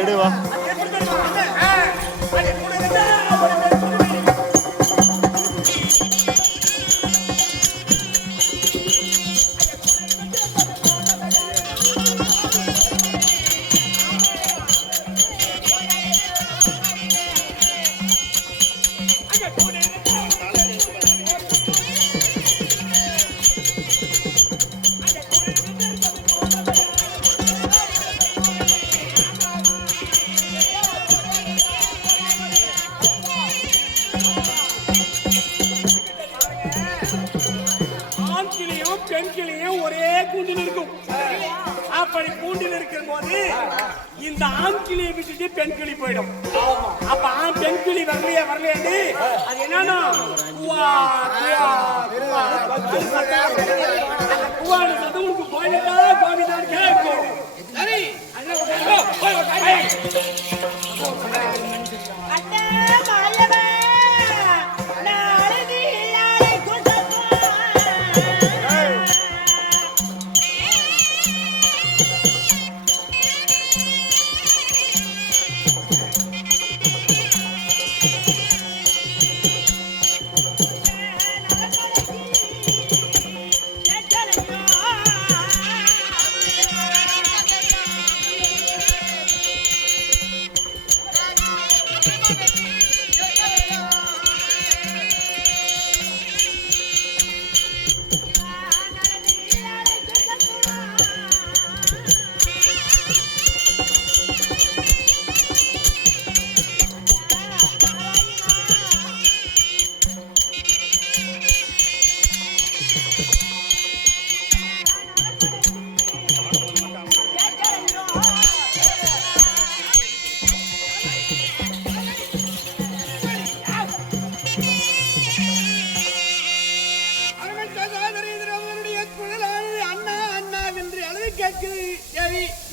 எடுவா பெண்கிளியும் ஒரே கூண்டில் இருக்கும். அப்படி கூண்டில் இருக்கும் போது இந்த ஆண் கிளியை விட்டுட்டு பெண் கிளி போயிடும். அப்ப பெண் கிளி வரலையே வரலையே அது என்னன்னா உங்களுக்கு கோவிதா கோவிதான் கேட்கும். சரி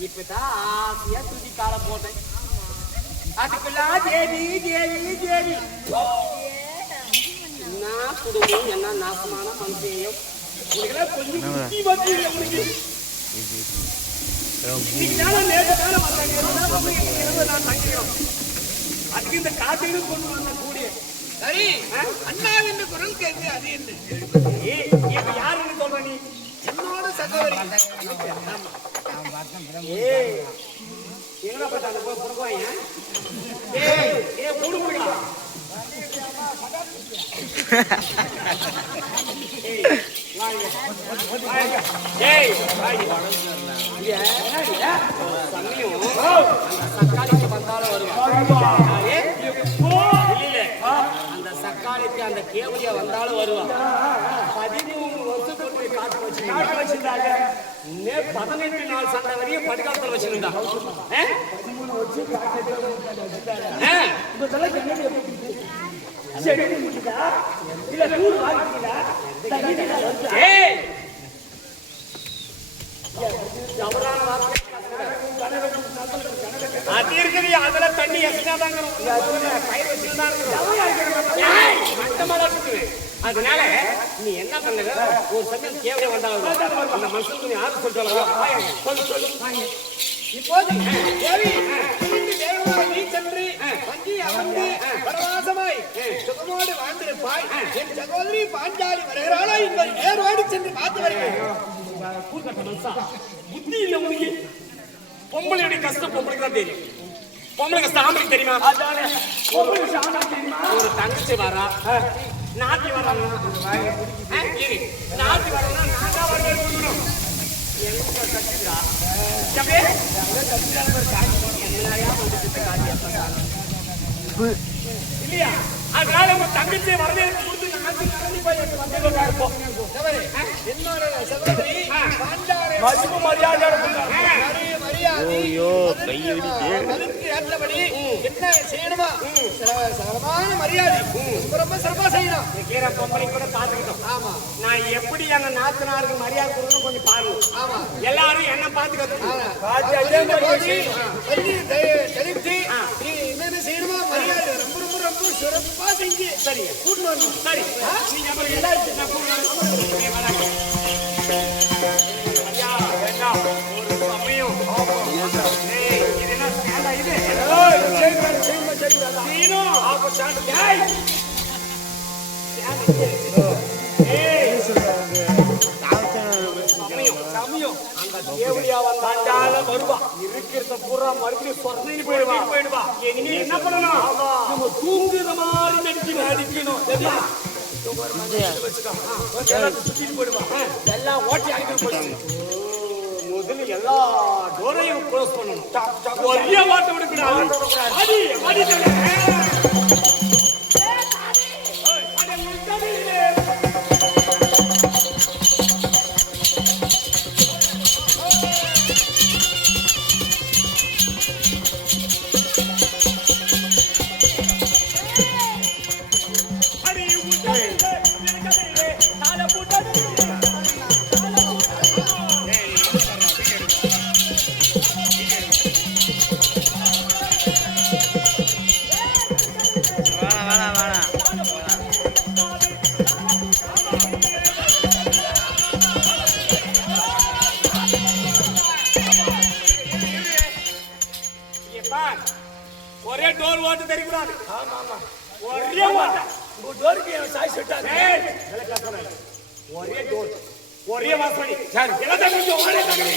இப்பதான் ஆசையா துதி கால போட்டேன். அதுக்குள்ள தேவி தேவி தேவி என்ன குடும்பம் என்ன நாசமான மனுஷையும் கொஞ்சம் புத்தி வந்து அதுக்கு இந்த காட்டையில கொண்டு வந்த கூடிய சரி அண்ணா என்று குரல் கேட்கு. அது என்ன யாருன்னு சொல்ற நீ? என்னோட சகோதரி. எங்கடா பட்டாங்க போய் புடுவாங்க. போடு முடியா சக்காளிக்கு வந்தாலும் வருவான். அந்த சக்காளிக்கு அந்த கேவலியா வந்தாலும் வருவான். 13 வருஷத்துக்கு காட்டு வச்சிருந்தாங்க. 18 நாள் சண்டை வரையும் படுகாலத்தில் வச்சிருந்தா. அது இருக்குது அதுல தண்ணி எக்ஸ்ட்ராதாங்க பயிர் வச்சுதான். அதனால நீ என்ன பண்ணுங்க ஒரு சமயம் கேவலம் வந்தாலும் அந்த மனுஷனுக்கு நீ யாரும் சொல்றாங்க இப்போது நீ சென்று வஞ்சி அமர்ந்து பரவாசமாய் சுகமோடு வாழ்ந்திருப்பாய். என் சகோதரி பாஞ்சாலி வருகிறாளா இங்கே நேர்வாடி சென்று பார்த்து வருகிறேன். புத்தி இல்லை உனக்கு. பொம்பளையுடைய கஷ்டம் பொம்பளைக்கு தான் தெரியும். பொம்பளை கஷ்டம் ஆம்பளைக்கு தெரியுமா? ஒரு தங்கச்சி வரா நாட்டி வராங்க. நாட்டி வரனா நான் தான் வரவே கொடுக்கணும். இல்லையா? அதனால உங்க தங்கச்சியை வரவேற்பு கொடுத்து என்ன செய்யணுமா மரியாதை ரொம்ப சிறப்பா செய்யணும். பொம்பளை கூட பாத்துக்கிட்டோம். ஆமா நான் எப்படி எங்க நாத்தனாருக்கு மரியாதை கொடுக்கணும் கொஞ்சம் பாருங்க. ஆமா எல்லாரும் என்ன பாத்துக்கிட்டோம். என்னென்ன செய்யணுமா மரியாதை ரொம்ப ரொம்ப ரொம்ப சிறப்பா செஞ்சு சரி கூட்டு வரணும். சரி நீங்க அப்புறம் எல்லாரும் நான் கூட்டு வரணும். ஐயா வேண்டாம் ஒரு சமயம் ஏய் இது என்ன ஸ்டாண்டா இது சீனோ ஆப்ப ஸ்டாண்ட் ஏய் ஏய் சமயம் அந்த தேவடியா வந்தால வருவா இருக்கிறத பூரா மறுபடியும் சொர்ணி போயிடுவா இனிமே என்ன பண்ணணும் நம்ம தூங்குற மாதிரி நடிக்கணும் சுத்திட்டு போயிடுவா எல்லாம் ஓட்டி அடிக்கணும் முதல்ல எல்லா டோரையும் க்ளோஸ் பண்ணணும் ஒரே ஓட்ட விடக்கூடாது அடி ஒரே டோர் ஓட்ட தெரியக்கூடாது. ஒரே ஓட்ட டோருக்கு சாய் செட்டாது. ஒரே டோர் ஒரே வாசப்படி எல்லாம் கொஞ்சம் ஒரே தகடி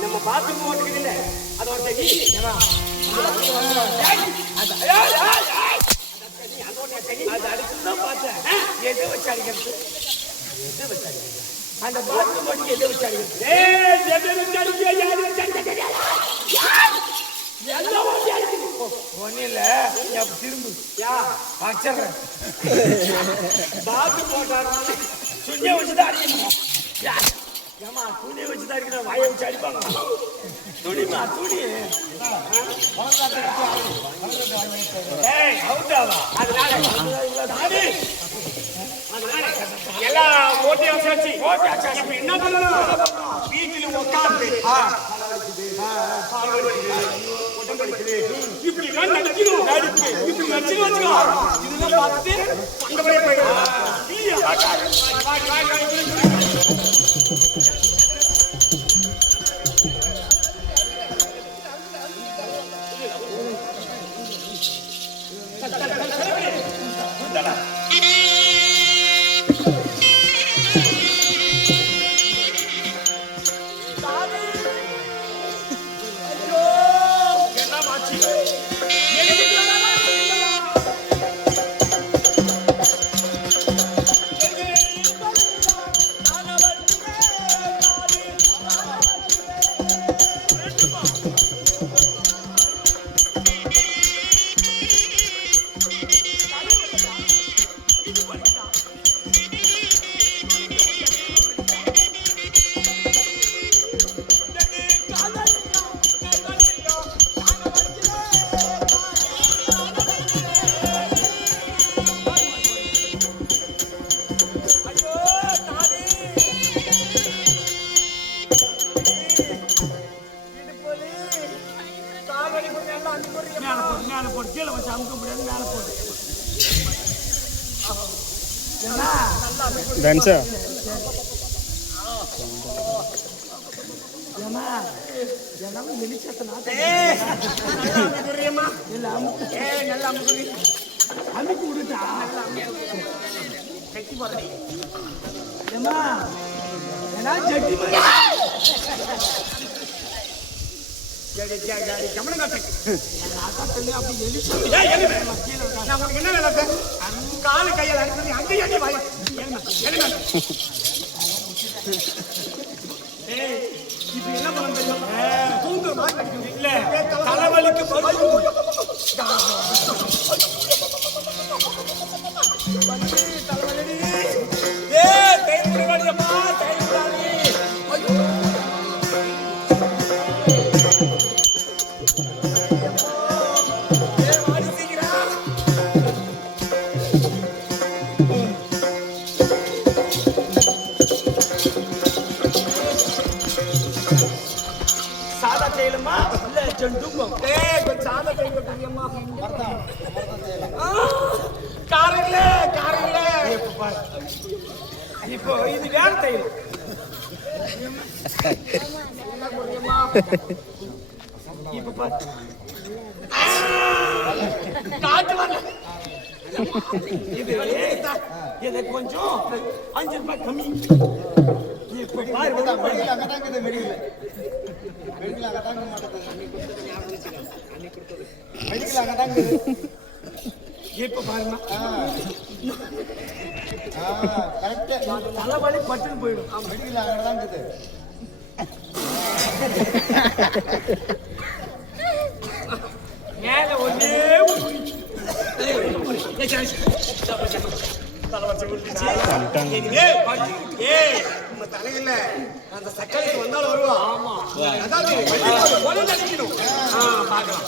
நம்ம பாத்ரூம் ஓட்டுக்குது இல்ல அது ஒரு தகி அதுதான் பார்த்தேன் எதை வச்சு அடிக்கிறது அந்த பாத்ரூம் ஓட்டுக்கு எதை வச்சு அடிக்கிறது ஒன்னும் இல்ல திரும்பு வச்சிடுறேன் பாத்ரூம் போட்டாரு சுஞ்ச வச்சுதான் அடிக்கணும் ஏமா துணியை வச்சுதான் அடிக்கிற வாயை வச்சு அடிப்பாங்க துணிமா துணி எல்லாம் ஓட்டி வச்சாச்சு இப்ப என்ன பண்ணணும் வீட்டில் உட்கார்ந்து இப்படி நடிக்கணும் இப்படி நடிச்சு வச்சுக்கோ இதெல்லாம் பார்த்துட்டு அங்கபடியே போயிடும் டான்ஸா காலு கையில் அடிப்பது அங்கேயே வாய் இப்ப என்ன பண்ண தெரியும் தூங்க மாட்டேங்குது இல்ல தலைவலிக்கு தலைவலி தேய்முடிவாடியம்மா தேய்முடாதி வாடி சீக்கிரம் கொஞ்சம் சாத கைங்க தெரியுமா காரங்களே காரங்களே இப்போ இது வேற தைலம் இப்ப பாரு காட்டு வரல இது கொஞ்சம் 5 ரூபாய் கம்மி இப்ப பாரு இப்ப பாருங்க தலைவலி பட்டுன்னு போயிடும் மெடிக்கல் அங்கதான் இருக்குது மேல ஒரே தலையில அந்த சக்கரைக்கு வந்தாலும் வருவான் ஆமா அதாவது நினைக்கணும் பாக்கலாம்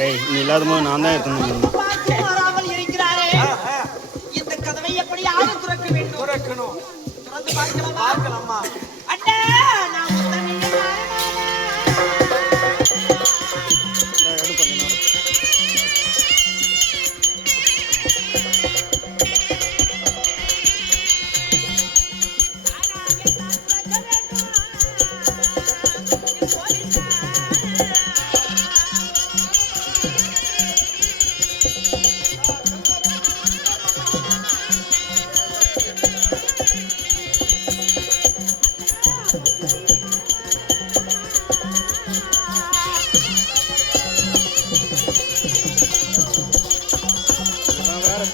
நீ இல்லாத போது நான் தான் எடுத்துன்னு இந்த கதவை எப்படி யாரும் துறக்க வேண்டும் துறக்கணும் பார்க்கலாமா அண்ணா நான்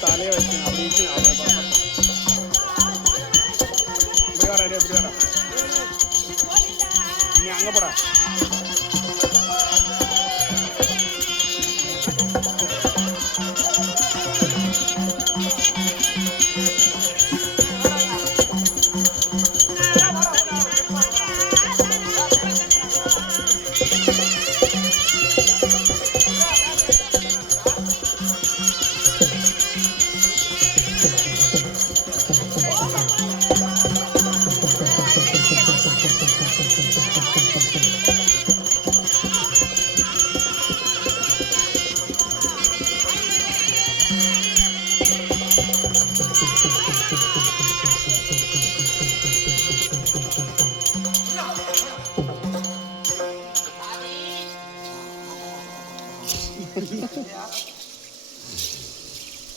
தலையை வச்சு அப்படி இப்படி வர எப்படி வர நீ அங்கே போடா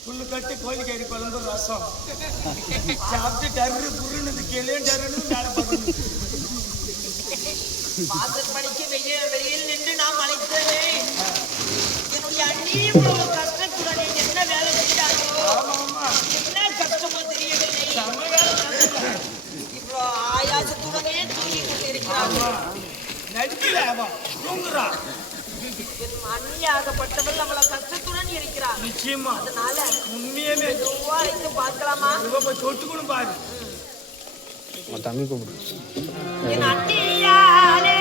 புல்லு கட்டி கோழி கறி குழம்பு ரசம் சாப்பிட்டு டர்ரு புருன்னு கிளியும் டருன்னு மேலே படுறது பாசல் படிக்க வெளியில் நின்று நாம் அழைத்தது என்னுடைய அண்ணி இவ்வளவு கஷ்டத்துடன் என்ன வேலை செஞ்சாங்களோ என்ன கஷ்டமோ தெரியவில்லை இவ்வளோ ஆயாசத்துடனே தூங்கி கொண்டிருக்கிறார்கள் நடிக்கல தூங்குறா அந்நியாகப்பட்டவள் அவ்வளவு கஷ்டத்துடன் இருக்கிறார் நிச்சயமா அதனால உண்மையுமே அழைத்து பார்க்கலாமா தொட்டுக்கணும் பாரு தம்பி கூப்பிடு என் அண்ணியாரே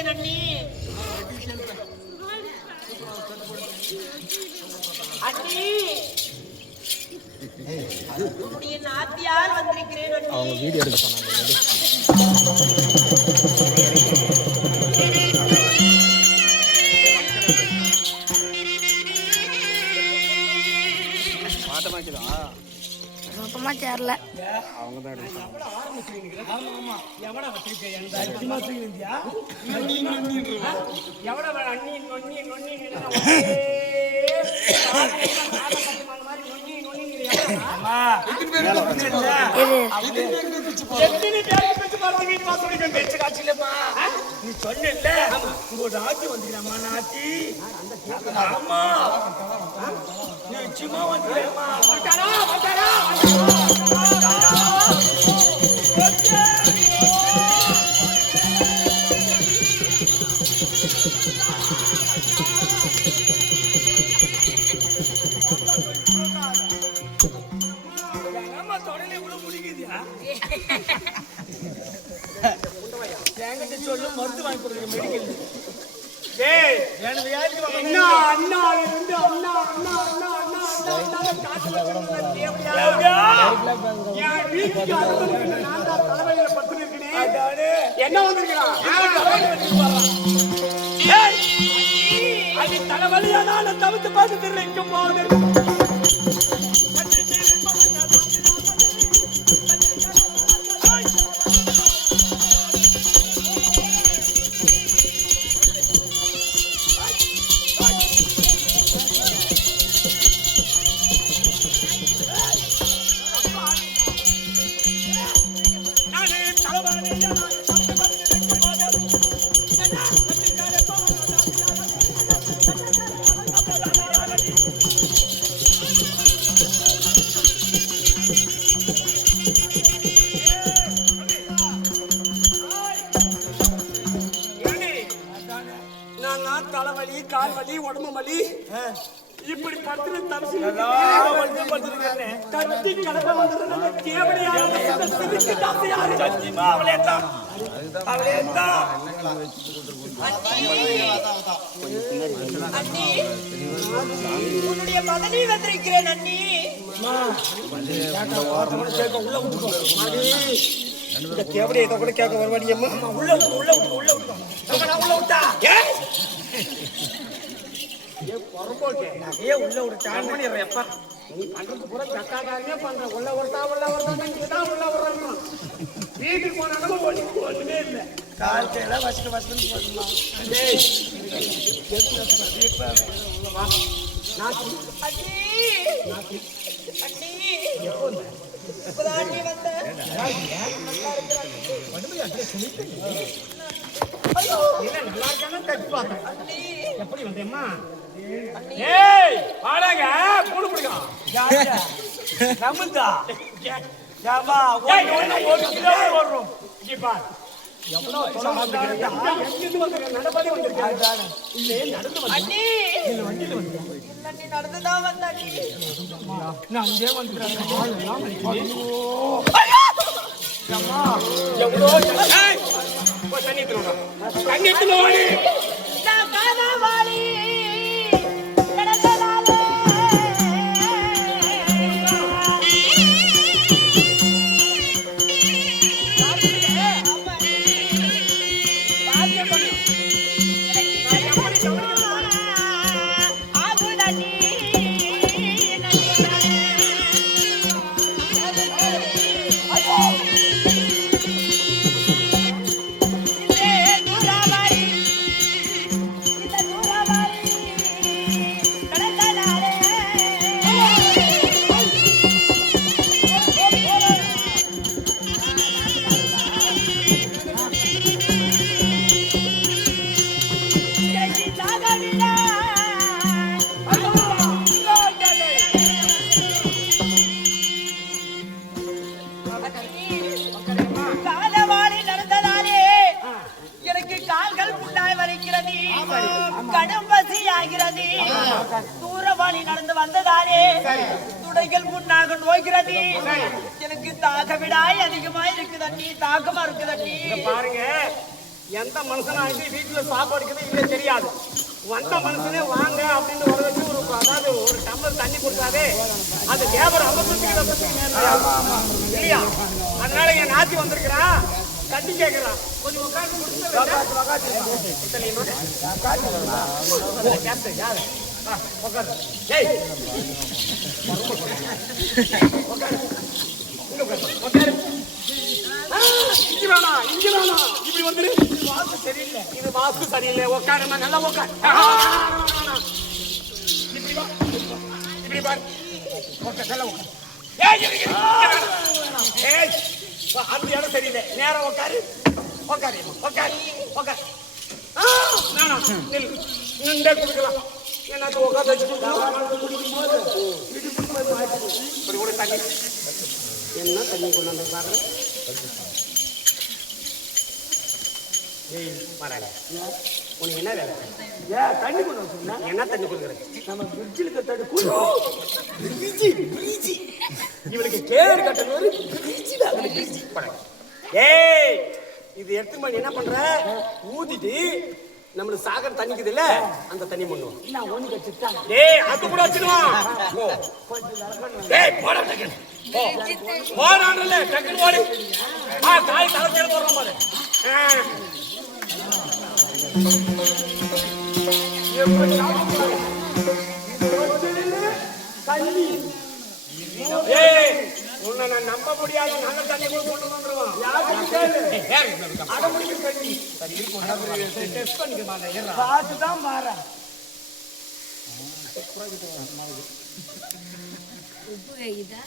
வந்திருக்கிறேன் அண்ணி. அண்ணி உன்னுடைய நாத்தியார் வந்திருக்கிறேன் அண்ணி. அவங்க வீடியோ எடுக்க சொன்னாங்க. சுத்தமா சேரல. அவங்க தான் எடுக்க சொன்னாங்க. நீ சொன்ன உங்களோட ஆட்சி வந்துக்கிறமா நாட்டி ஆமா நிச்சயமா வந்துக்கிறேம்மா. தொடர்ந்து இவ்வளவு முடிக்குதியா என்கிட்ட சொல்லு மருந்து வாங்கி கொடுக்குற மெடிக்கல். என்ன வந்திருக்கிறான் தலைவலியான தவிர்த்து பார்த்து தெரியும் போது தலைவலி கால் வலி உடம்பு வலி இப்படி படுத்து தவிச்சு கட்டி கடமை வந்து தேவையான சத்தியமா அவளே தான் அண்ணி உன்னுடைய மகனை வந்திருக்கிறேன் அண்ணி. இந்த தேவடைய இதை கூட கேட்க வருவாடியம்மா. உள்ள விட்டா உள்ள ஒரு டான் பண்ணிடுறேன். எப்பா நீ பண்றது பூரா கக்காக்காரனே பண்ற. உள்ள வருதா நீதான் உள்ள வர்றாங்க. வீட்டுக்கு போனாலும் ஒண்ணுமே இல்லை. காலத்தையில வசட்டு போடணுமா? எப்படி வந்தேம்மா? ஏய் வாடாங்க கூடு பிடிக்கா நம்மதா யாமா ஒரு கிலோ வரும். இப்பா எவ்வளவு தொலை வந்திருக்கீங்க? எங்கிட்டு வந்திருக்கீங்க? நடப்பதே வந்திருக்கீங்க. இல்ல நடந்து வந்து அண்ணி இல்ல வண்டியில வந்தீங்க. இல்ல நீ நடந்துதான் வந்த அண்ணி. நான் அங்கே வந்துட்டேன். அம்மா எவ்வளவு தண்ணி தருவா தண்ணி தருவாடி. நான் காணவாளி தூரவாணி நடந்து வந்ததாலே துடைகள் முன்னாக நோய்கிறது. எனக்கு தாகவிடாய் அதிகமா இருக்குது அண்ணி. தாகமா இருக்குது அண்ணி. பாருங்க எந்த மனுஷனாகிட்டு வீட்டுல சாப்பாடு இருக்குது இல்லையே தெரியாது. வந்த மனுஷனே வாங்க அப்படின்னு வர வச்சு அதாவது ஒரு டம்ளர் தண்ணி கொடுத்தாவே அது தேவர் அமர்த்துக்கு இல்லையா? அதனால என் நாத்தி வந்திருக்கிறான், தண்ணி கேட்கிறான், கொஞ்சம் உட்காந்து இப்படி வந்துரு. வாஸ்து சரியில்லை, இது வாஸ்து சரியில்லை. உட்காருமா, நல்லா உட்கார். இப்படி பாரு, நல்லா உட்கார். அந்த இடம் சரியில்லை, நேரம் உட்காரு. உட்காரு உட்காரு உட்காரு. நின்றே கொடுக்கலாம். என்னத்த உட்காந்து வச்சு கூட தண்ணி என்ன தண்ணி கொண்டு வந்து பாருங்க. உனக்கு என்ன வேலை? தண்ணி கொண்டு வந்தா என்ன தண்ணி கொடுக்குறது? நம்ம பிரிட்ஜில் கட்டாடு இவனுக்கு கேர் கட்டணும். ஏய், இது எடுத்து மணி என்ன பண்ற? ஊத்திட்டு நம்மளுக்கு சாகர் தண்ணிக்குது இல்ல, அந்த தண்ணி பண்ணுவோம். ஏய், அது கூட வச்சிருவான். போறான்ல டக்குனு ஓடு. தாய் தலை தேட போடுறோம் பாரு. உன்னை நான் நம்ப முடியாது. நல்ல தண்ணி கூட கொண்டு வந்துருவான். பார்த்துதான் மாற உப்பு கைதா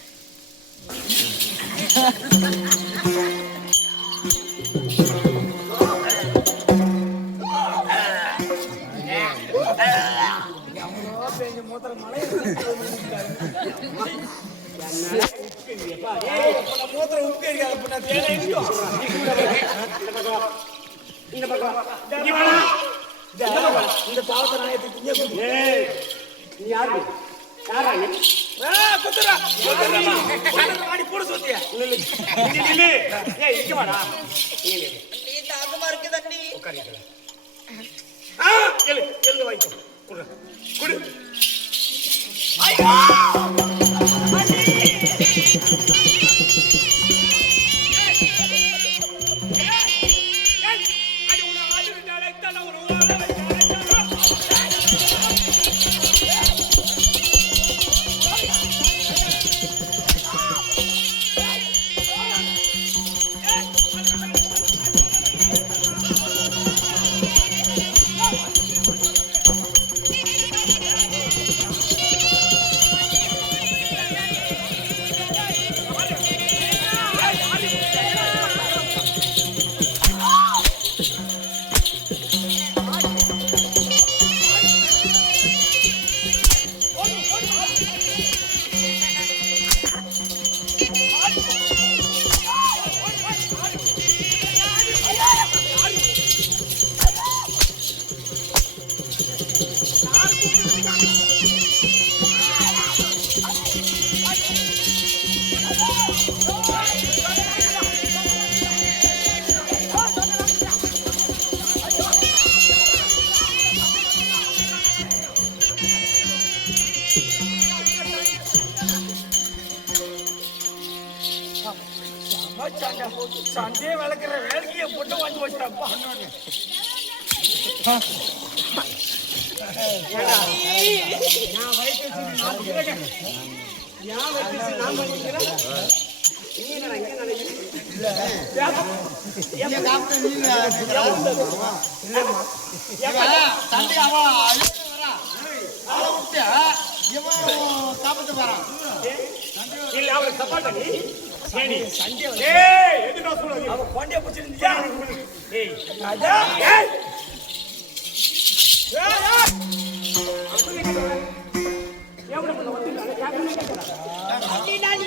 இந்த பாவத்தை நீ யாரு? போட சொல்லியா? தாகமா இருக்கு தண்ணி. எழுந்து வாங்கிக்கோ. குடு. சண்டே வளர்க்குற வேலைக்கு பொண்ணு வாங்கி வச்சிட்டாப்பா. நான் வயிற்று நான் பண்ணிக்கிறேன்.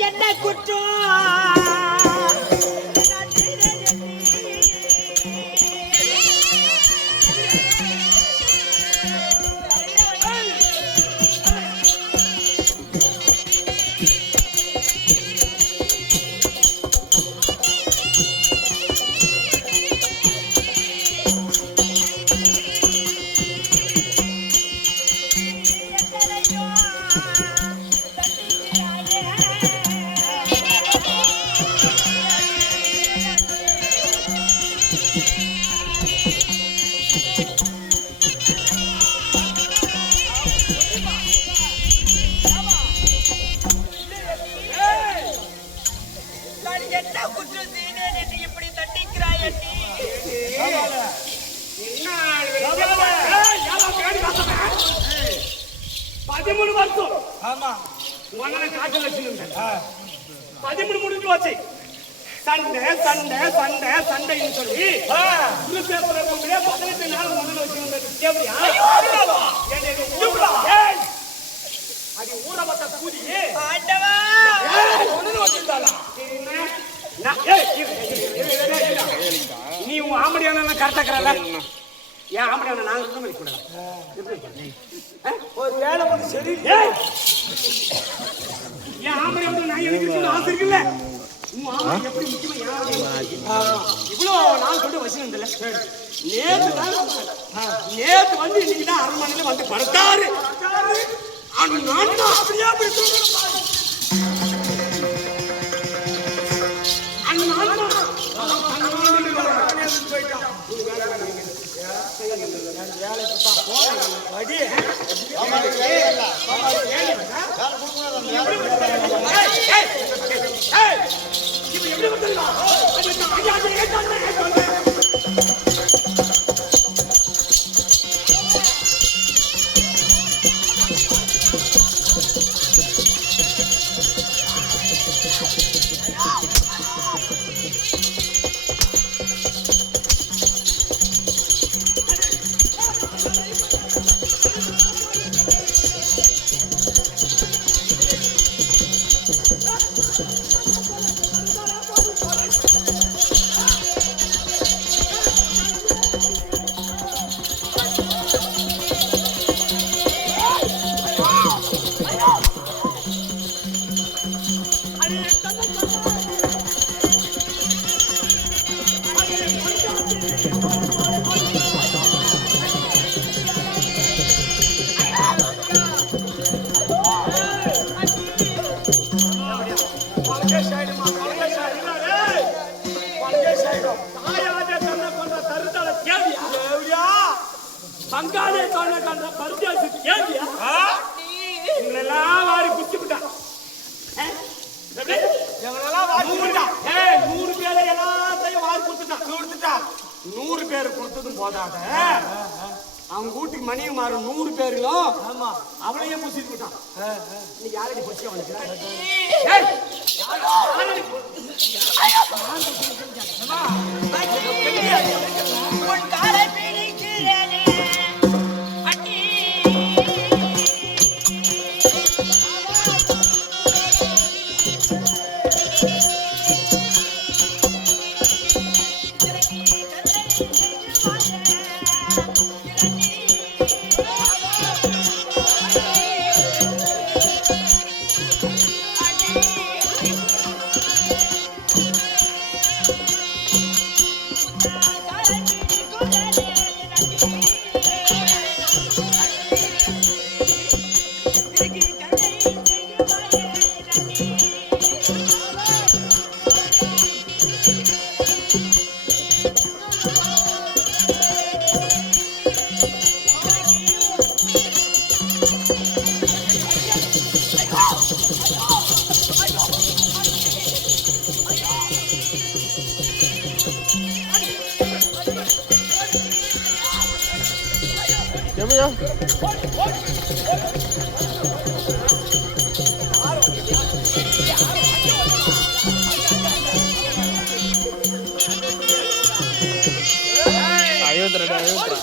என்ன குற்றம்? என்ன குற்றம் செய்தேன் என்று இப்படி தண்டிக்கிறாய் அண்ணி? பதிமூணு வருஷம் ஆமா உங்களை காக்க வச்சுருந்தேன் 13 முடிஞ்சு வச்சு சண்டை சண்டை சண்டை சண்டைன்னு சொல்லி குரு பேப்பரே 18 நாள் முதல்ல வச்சுருந்தது எப்படியா அது ஊரை பத்த கூதி ஆண்டவா நீ உன் ஆம்படியான கரெக்டாக்குறல ஏன் ஆம்படியான நாங்க ஒரு வேலை வந்து சரி ஏன் ஆம்படி வந்து நான் எனக்கு ஆசை இருக்குல்ல உன் ஆம்படி எப்படி முக்கியமா இவ்வளவு நாள் கொண்டு வச்சுருந்தல நேத்து வந்து இன்னைக்கு தான் அரண்மனையில வந்து படுத்தாரு நான் அப்படியே அப்படி பங்காளி கண்ட பரிசாசி கேள்வியா உங்களெல்லாம் வாரி குடிச்சுட்டான் 100 பேரை எல்லாத்தையும் வாரி கொடுத்துட்டான் 100 பேர் கொடுத்ததும் போதாத அவங்க வீட்டுக்கு மணியை மாறும் 100 பேரிலும் அவளையே பூசிட்டு விட்டான் இன்னைக்கு யாரடி பொச்சியா வந்துக்கிறான் எப்படியா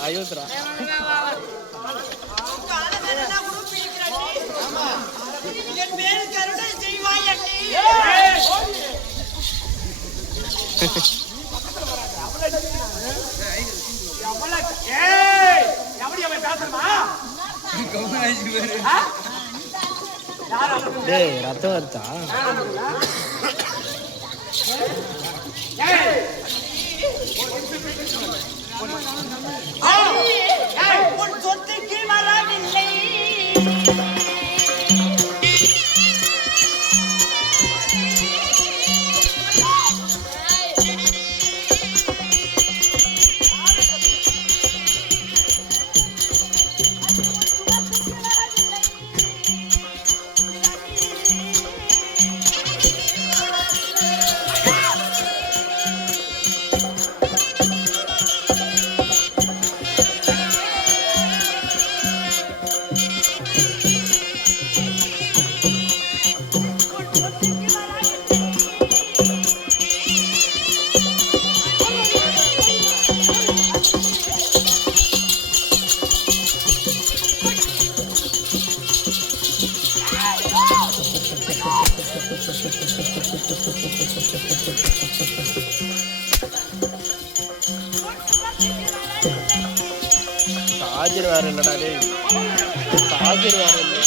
அயோத்திரா என் மேல் கருணை செய்வாய் அண்ணி. டேய் ரத்தம் வருதா உன் சொத்துக்கு வரவில்லை சார்ஜர் வேற இல்லடா டேய், சார்ஜர் வேற இல்லை.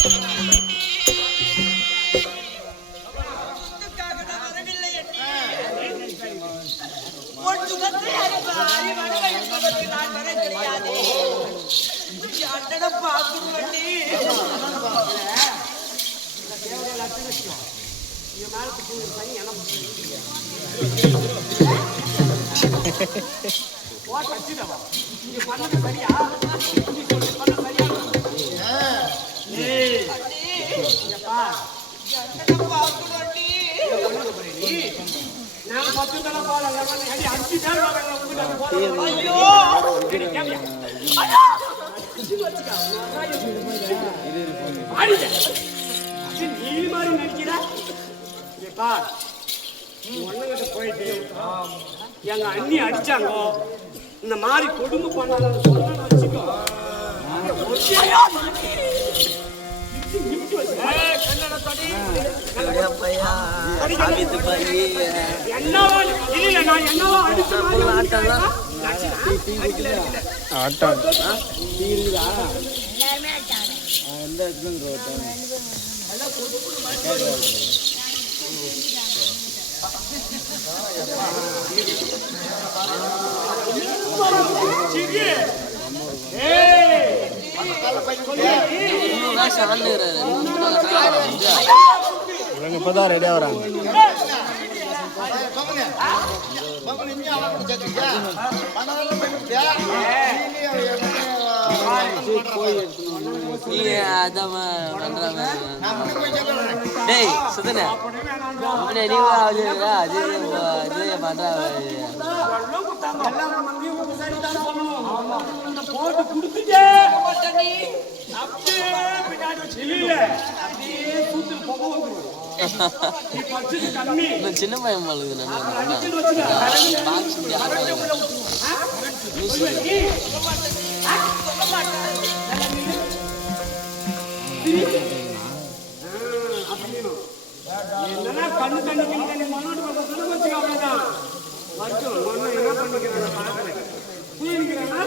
போயிட்டு எங்க அண்ணி அடிச்சாங்க, இந்த மாதிரி கொடுமை பண்ணாங்கன்னு சொன்னா வச்சுக்கோ. இவங்க இப்பதான் ரெடியா வராங்க. டேய் சுதனே நீ போட்டு குடுத்துட்டே சின்ன பையன் என்னன்னா கண்ணு கண்ணு மண்ணோடு வச்சுக்க அப்படிதான் வரைக்கும் என்ன பண்ணிக்கிறேன் பாக்குறேன் புரியுங்கிறேன்னா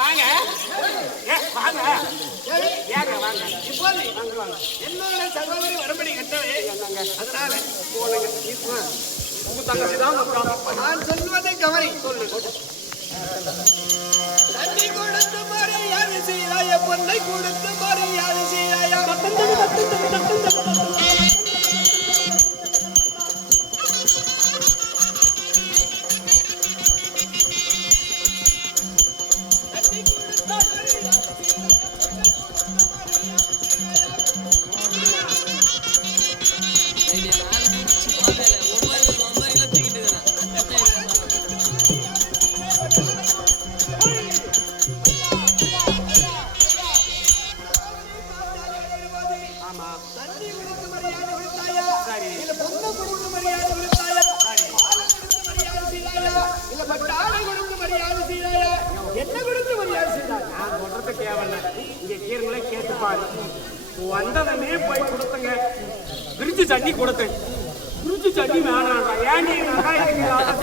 வாங்க என்னோட சகோதரி வரும்படி கட்டவே அதனால உங்க தங்கச்சிதான் நான் சொல்வதை கவனி சொல்லு. தண்ணி கொடுத்து மரியாதை செய்யாய, பொண்ணை கொடுத்து மரியாதை செய்யாய. வந்தவனே போய் கொடுத்தங்க, பிரிட்ஜு தண்ணி கொடுத்தேன். பிரிட்ஜு தண்ணி வேணான்றா, ஏன்டி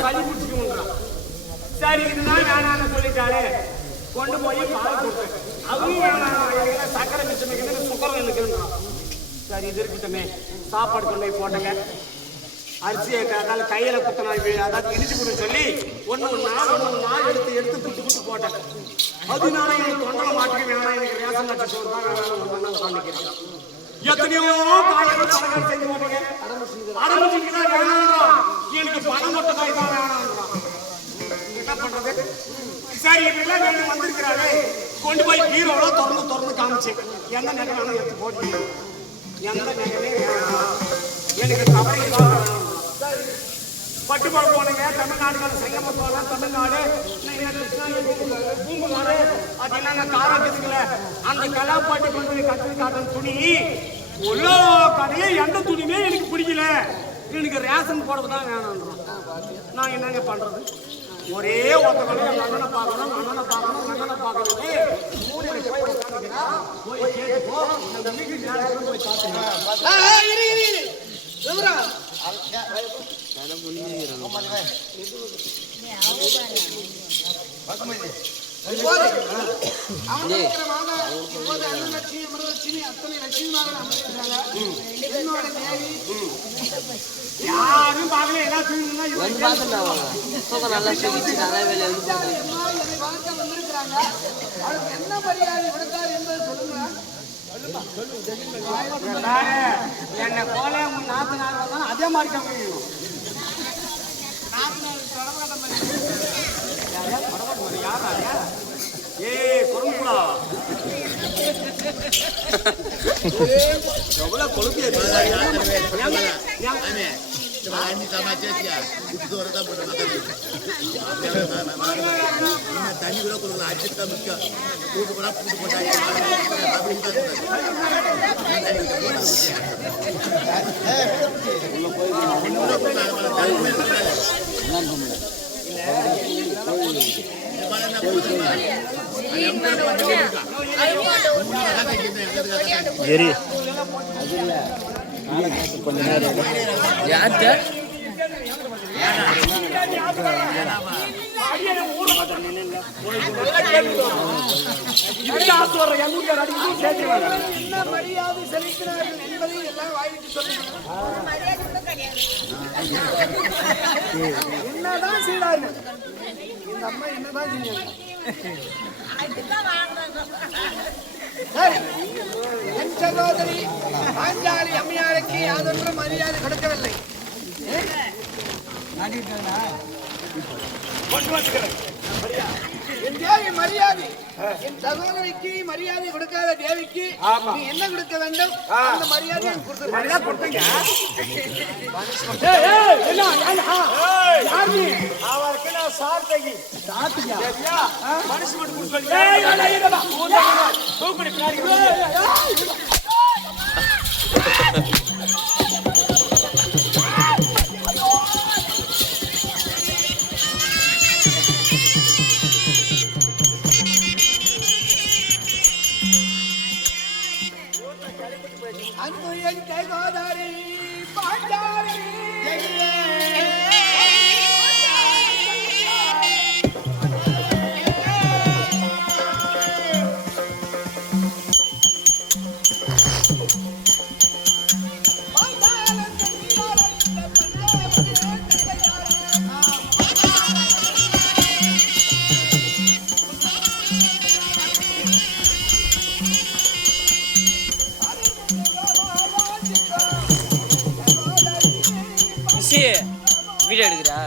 சளி பிடிச்சிக்கணுன்றான். சரி இதுதான் வேணான்னு சொல்லிட்டாரு, கொண்டு போய் பால் கொடுத்தேன். அதுவும் வேணாம், சக்கரை மிச்சம் சுகரம் இருக்குன்றான். சரி இது இருக்கட்டுமே, சாப்பாடு கொண்டு போய் போட்டங்க. அரிசியை கையில குத்தனா, அதாவது இடிச்சு கொடுன்னு சொல்லி ஒன்று எடுத்து புட்டு போட்டேன். அதனால எனக்கு தொண்டலை மாட்டிக்க வேணாம், எனக்கு ரேஷன் கார்டு சோறு தான் வேணாம் உட்காந்துக்கிறேன். எத்தனையோ காலையில் பலகாரம் செஞ்சு போட்டீங்க, ஆரம்பிச்சுக்கிட்டா வேணாம், எனக்கு பணம் மட்டும் தான் இதான் வேணாம்ன்றான். என்ன பண்றது? சரி இப்பெல்லாம் வேணும் வந்திருக்கிறாரு, கொண்டு போய் ஹீரோலாம் திறந்து காமிச்சு எந்த நகை வேணும் எடுத்து போட்டு, எந்த நகையே வேணாம், எனக்கு கவரை தான் வேணும். பட்டுப்பாடு போனீங்க, தமிழ்நாடுகள் சங்கம போகலாம், தமிழ்நாடு பூம்புகாடு அதெல்லாம் காராக்குதுங்கள, அந்த கலாப்பாட்டு கொண்டு போய் கட்டு காட்டன் துணி எல்லா கடையும் எந்த துணியுமே எனக்கு பிடிக்கல, எனக்கு ரேஷன் போடுறது தான் வேணும்ன்றான். நான் என்னங்க பண்றது? ஒரே ஒருத்த கடையை அண்ணனை பார்க்கணும் மூலையில போய் உட்காந்துக்கிறா, போய் கேட்டு போ, அந்த வீட்டுக்கு போய் பார்த்துக்கலாம். இப்போது அவன் இருக்கிற மாதா இப்போது அன்னலட்சுமி அமிர்தலட்சுமி அத்தனை லட்சுமிமாக அமர்ந்திருக்கிறாங்க. என்னோட தேவி யாரும் பார்க்கல எல்லாம் தூங்கினா வந்து பார்த்துட்டாங்க தூக்கம் நல்லா தூங்கிட்டு நல்லா வேலை வந்து அம்மா என்னை பார்க்க வந்திருக்கிறாங்க. அவளுக்கு என்ன மரியாதை கொடுத்தார் என்பதை சொல்லுங்க. என்ன போல உங்க நாத்தனார் வந்தாலும் அதே மாதிரி கம்பெனி ஏய் குறும்புடா எவ்வளவு கொழுப்பிய தண்ணி கூட கொடுக்கல அடிச்சுட்டா மிக்க கூட்டு கூட கூட்டு போட்டாங்க சரி கொஞ்ச நேரம் யார்கிட்ட என்ன மரியாதை செலுத்தினார்கள் என்பதை எல்லாம் வாயிட்டு சொல்லுங்க. என்னதான் செய்தார்கள் இந்த அம்மா என்னதான் செஞ்சாங்க? சரி, என் சகோதரி பாஞ்சாலி அம்மையாருக்கு யாதொன்று மரியாதை கொடுக்கவில்லை. என் தேவி மரியாதை என் சகோதரிக்கு மரியாதை கொடுக்காத தேவிக்கு நீ என்ன கொடுக்க வேண்டும் அந்த மரியாதை கொடுத்தீங்க அவருக்கு நான் சார்த்தகி மனுஷன் மட்டும் தூக்குடி பின்னாடி அன்பு என் சகோதரி பாஞ்சாலி வீடியோ எடுக்கிறா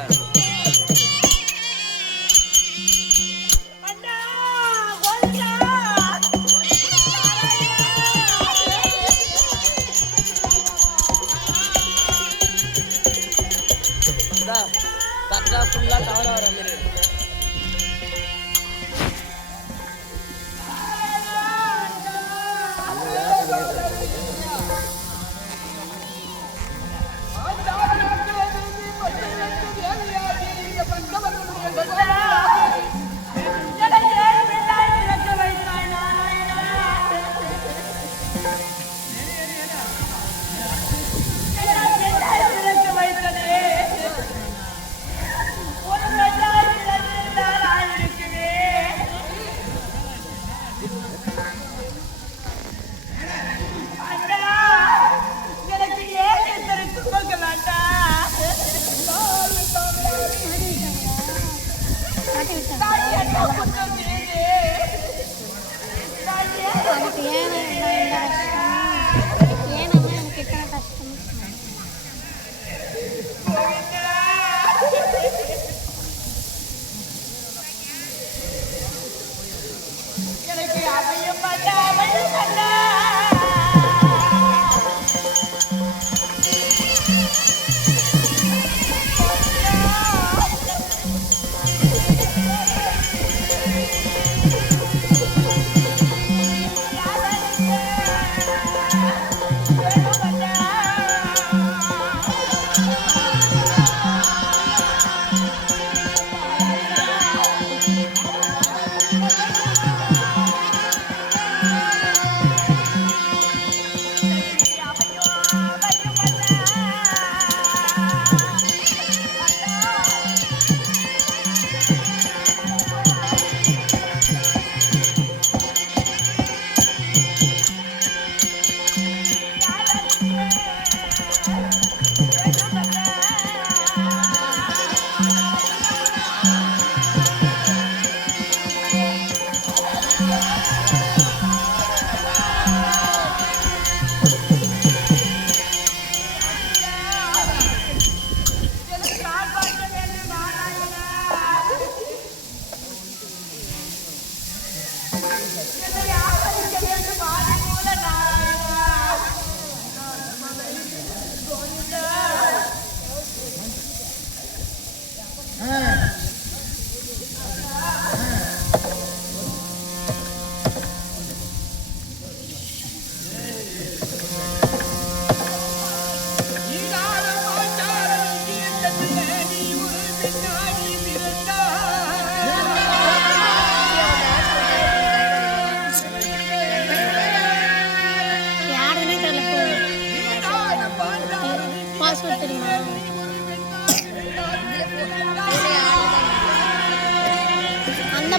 கரெக்டா ஃபுல்லா கவர் ஆகிற மாதிரி வைத்தது ஒரு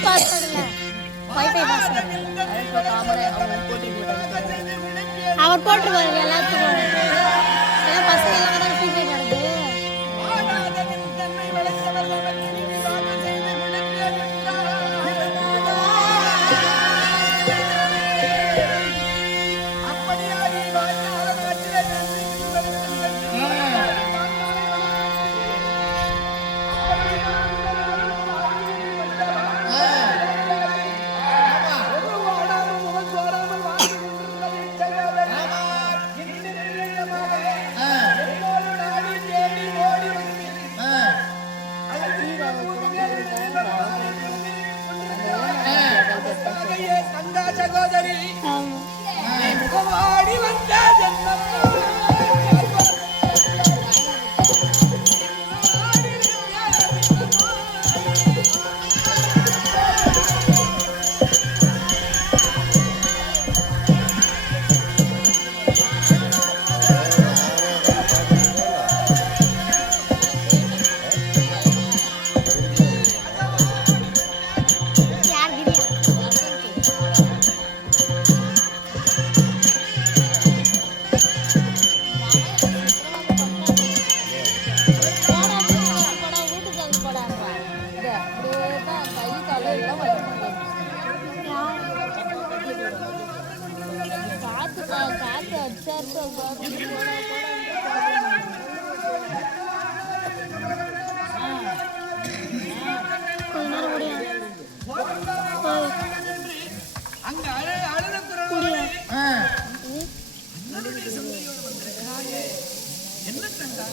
பாஸ்வேர்டு இல்ல வைஃபை பாஸ்வேர்டு அவர் போட்டுருவாரு எல்லாத்துக்கும் ஏன்னா பசங்க எல்லாம் கூட ஃப்ரீ நடக்குது சகோதரி வாடி வந்த ஜென்மம் அங்க அழுத குரல் என்ன கண்டா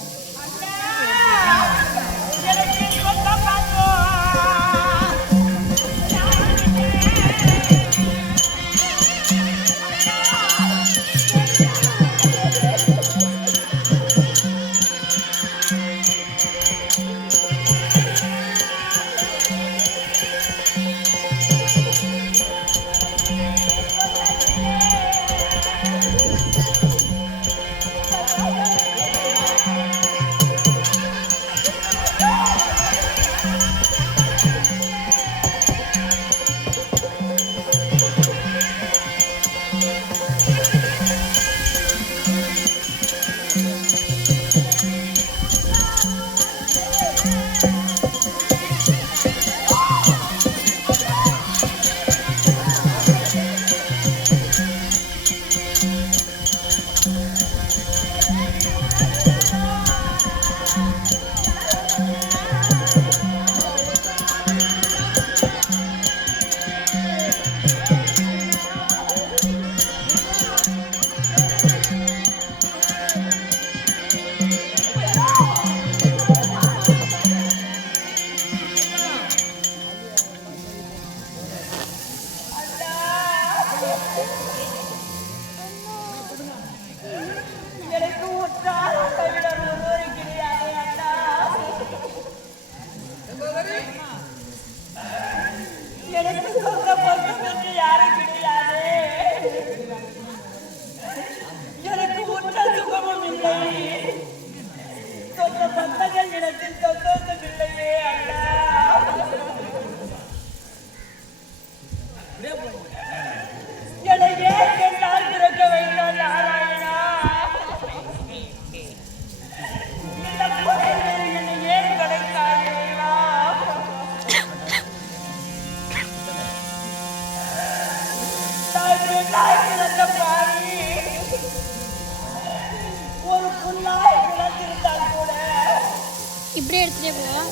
இப்படியே எடுத்துட்டே போவா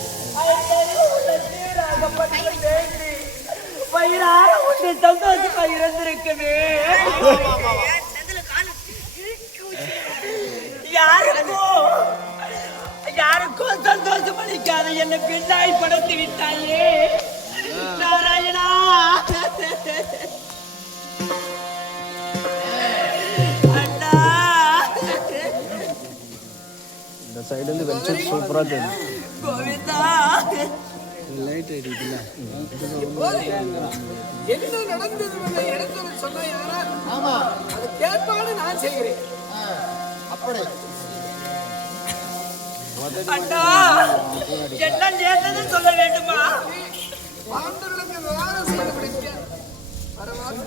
வயிறார உன்னை சந்தோஷமா இருந்திருக்குமே. யாருக்கும் சந்தோஷம் அளிக்காத என்னை பின்னாய் படுத்தி விட்டாயே நாராயணா. அண்ணா இந்த சைடுல இருந்து வெளிச்சம் சூப்பரா தெரியும். கோவிந்தா லைட் அடிக்குதுல. என்ன நடந்தது எடுத்து சொன்னா யாரா? ஆமா, அது கேட்பான்னு நான் செய்கிறேன். அப்படி அண்ணா என்ன நேர்ந்தது சொல்ல வேண்டுமா? பாண்டவர்களுக்கு விவாதம் செய்து முடிக்க வரவாறு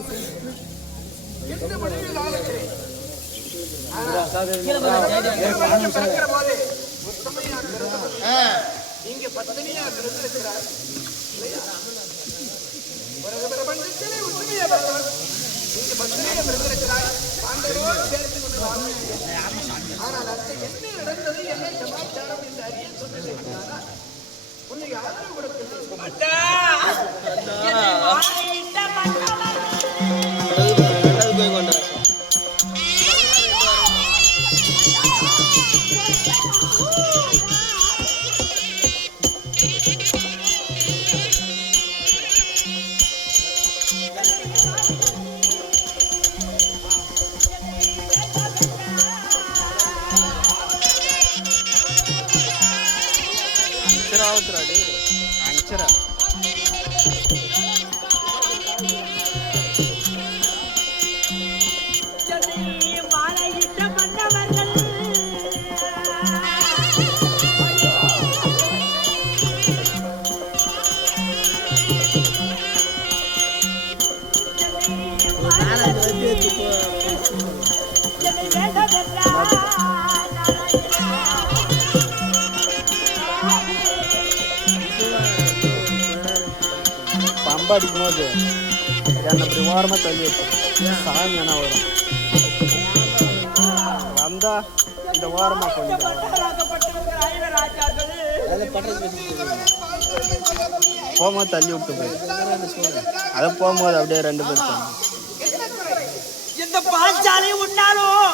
எந்த முடிவில் ஆளுகிறேன். பிறக்கிற போதே உத்தமையா பிறந்தவர் இங்க பத்தினியா பிறந்திருக்கிறார் இல்லையா? பிரபஞ்சத்திலே உத்தமையா பிறந்தவர் இங்க பத்தினியா பிறந்திருக்கிறார். பாண்டவரோடு சேர்த்து கொண்டு ஆனால் அந்த என்ன நடந்தது என்ன சமாச்சாரம் என்று அறிய சொன்னது உன்னை ஆதரவு கொடுக்கிறது. அஞ்சரா அடிக்கும் போது என்ன அப்படி ஓரமாக தள்ளி வச்சு சாமி என்ன வரும் வந்தா இந்த ஓரமாக கொஞ்சம் போகும்போது தள்ளி விட்டு போய் அதை போகும்போது அப்படியே ரெண்டு பேரும் இந்த பாஞ்சாலை உன்னாலும்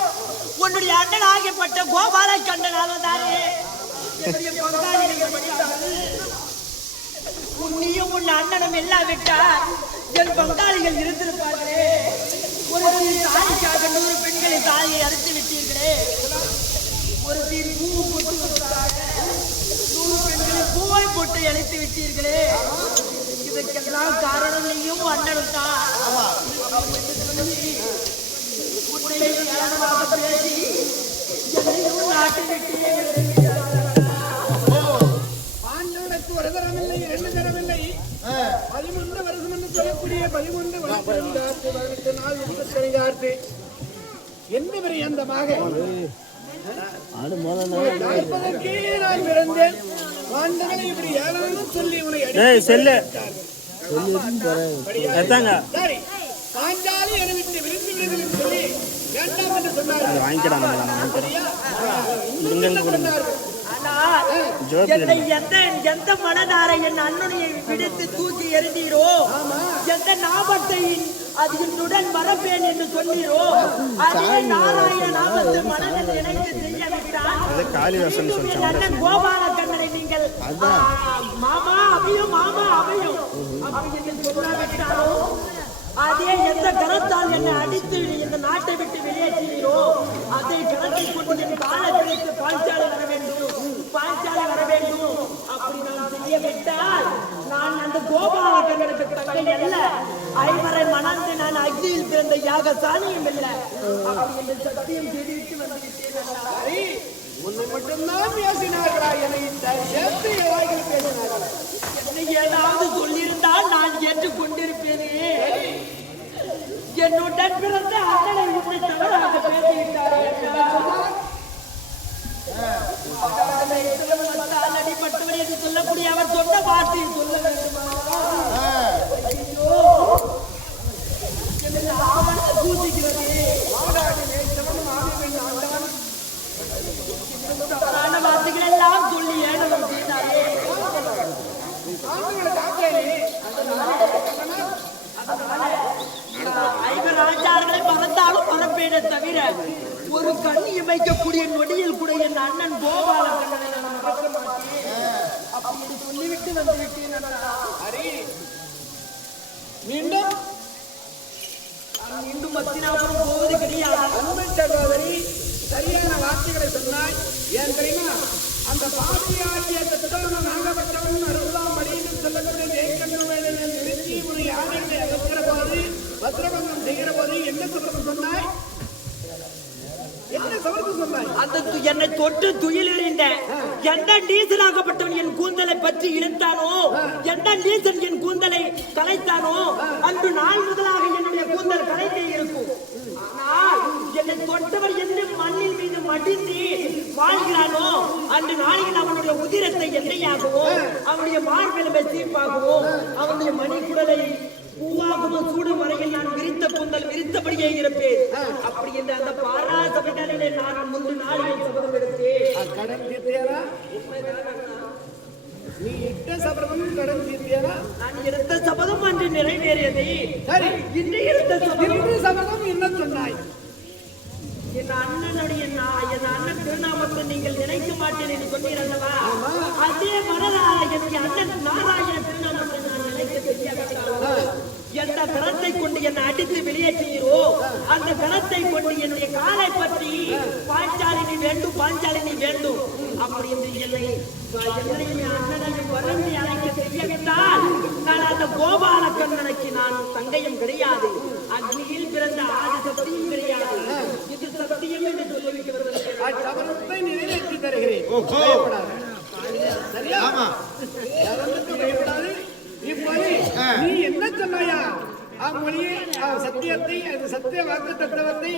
உன்னுடைய அண்ணன் ஆகப்பட்ட கோபால கண்டனாலும் தானே உன்னையும் உன் அண்ணனும் இல்லாவிட்டால் என் பங்காளிகள் இருந்திருப்பார்களே. ஒரு தாலிக்காக 100 பெண்களை தாலியை அறுத்து விட்டீர்களே. ஒரு பூ போட்டு 100 பெண்களை பூவை போட்டு அழைத்து விட்டீர்களே. இதற்கெல்லாம் காரணம் நீயும் அண்ணனும் தான். உன்னை காரணமாக பேசி என்னையும் நாட்டை விட்டீர்கள். ஒரு தரமில்லை 2 தரமில்லை 13 வருஷம் என்று சொல்லக்கூடிய 13 18 நாள் என்று சொல்கிறார்கள். என்ன பெரிய அந்த மக நடப்பதற்கே நான் பிறந்தேன். பாண்டவனை இப்படி ஏழாலும் சொல்லி உன்னை சரி பாஞ்சாலி என விட்டு விருந்து விடுதல் சொல்லி வேண்டாம் என்று சொன்னார்கள். எந்த மனதார என் அண்ணனையை விடுத்து தூக்கி எறிந்தீரோ, எந்த நாமத்தை அது என்னுடன் மறப்பேன் என்று சொன்னீரோ, அதே நாராயண நாமத்தை மனதில் நினைத்து செய்ய விட்டால் அண்ணன் கோபால கண்ணனை நீங்கள் மாமா அவையும் அப்படி என்று சொல்லாவிட்டாரோ, அதே எந்த கரத்தால் என்னை அடித்து இந்த நாட்டை விட்டு வெளியேற்றினீரோ அதை கரத்தை கொண்டு என் காலை பிடித்து பாஞ்சாலை வர வேண்டும். அப்படி நான் செய்யவிட்டால் நான் அந்த கோபால கண்ணனுக்கு தங்கை அல்ல, 5 மணந்து நான் அக்னியில் பிறந்த யாக சாணியும் இல்லை. அப்படி என்று சத்தியம் தெரிவித்து வந்துவிட்டேன். உன்னை மட்டும்தான் பேசினார்களா? என்னை சேர்த்து ஏதாவது பேசினார்களா? என்னை ஏதாவது சொல்லியிருந்தால் நான் ஏற்றுக்கொண்டிருப்பேனே. என்னுடன் பிறந்த அண்ணனை உன்னை தவறாக பேசிவிட்டார்கள். அடிப்பட்டவர் என்று சொல்லக்கூடிய அவர் சொன்ன வார்த்தையை சொல்ல வேண்டுமா? வார்த்தைகள் எல்லாம் சொல்லி ஏனவர் செய்தாரே. ராஜாக்களை மறந்தாலும் மறப்பேனே தவிர ஒரு கண் இமைக்கக்கூடிய நொடியில் கூட என் அண்ணன் கோபால கண்ணனை நான் மறக்க மாட்டேன். அப்படி சொல்லிவிட்டு வந்துவிட்டேன். மீண்டும் மத்தினாபுரம் போவது கிடையாது. அன்பை சகோதரி சரியான வார்த்தைகளை சொன்னாய். ஏன் தெரியுமா? அந்த பாதியாகிய தத்தவன் ஆகப்பட்டவன் அருளாம் மடியில் சொல்லக்கூடிய ஜெயக்கண்ணவேலன் நிறுத்தி ஒரு யானைகளை அகற்கிற போது வஸ்திரபங்கம் செய்கிற போது என்ன சொல்றது சொன்னாய்? என்ன சமர்ப்பு சொன்னாய்? என்னை தொட்டு துயில் எறிந்த எந்த நீசனாகப்பட்டவன் என் கூந்தலை பற்றி இழுத்தானோ, எந்த நீசன் என் கூந்தலை கலைத்தானோ, அன்று நாள் முதலாக என்னுடைய கூந்தல் கலைத்தே இருக்கும். ஆனால் என்னை தொட்டவர் என்று மண்ணின் மீது மடிந்து வாழ்கிறானோ, அன்று நாளையில் அவனுடைய உதிரத்தை எண்ணெயாகவோ, அவனுடைய மார்பெலும்பை சீப்பாகவோ, அவனுடைய மணிக்குடலை பூவாகவும் சூடும் வரையில் நான் விரித்த கூந்தல் விரித்தபடியே இருப்பேன். அப்படி என்று அந்த பாராசபையிலே நான் முன்பு நாளிலே சபதம் எடுத்தேன். கடன் தீர்த்தியாரா? நீ இட்ட சபதம் கடன் தீர்த்தியாரா? நான் எடுத்த சபதம் அன்று நிறைவேறியது. சரி, இன்று எடுத்த சபதம் என்ன சொன்னாய்? என் அண்ணனுடைய என் அண்ணன் திருநாமத்தை நீங்கள் நினைக்க மாட்டேன் என்று சொன்னீர் அல்லவா? அதே மனதார என்னுடைய அண்ணன் நாராயண திருநாமத்தை நான் நினைக்க தெரியாவிட்டாலும் எந்த கரத்தை கொண்டு என்னை அடித்து வெளியேற்றீரோ, அந்த கரத்தை கொண்டு என்னுடைய காலை பற்றி பாஞ்சாலினி வேண்டும், பாஞ்சாலினி வேண்டும் அப்படி என்று என்னையும் அண்ணனையும் வரம்பி அழைக்க தெரியவிட்டால் நான் அந்த கோபால கண்ணனுக்கு நான் தங்கையும் கிடையாது, அக்னியில் பிறந்த ஆதி சக்தியும் கிடையாது. இது சத்தியம் என்று சொல்லிவிட்டு சபதத்தை நிறைவேற்றி தருகிறேன். பயப்படாது. சரியா? பயப்படாது. இப்போது நீ என்ன சொன்னாயா? மொழியை சத்தியத்தை, அது சத்திய வாக்கு தத்துவத்தை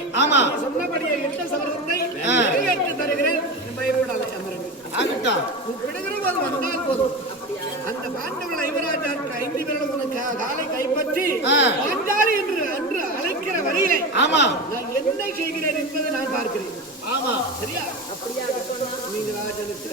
சொன்னபடியே எந்த சபதத்தை நிறைவேற்றி தருகிறேன். பயப்படாது. விடுகிறபோது வந்தால் போதும். அந்த பாண்டவர்கள் ஐவராஜாருக்கு 5 பேரும் உனக்கு காலை கைப்பற்றி பாஞ்சாலி என்று அன்று அழைக்கிற வரையிலே நான் என்ன செய்கிறேன் என்பதை நான் பார்க்கிறேன். சரியா? நீங்கள் ராஜனுக்கு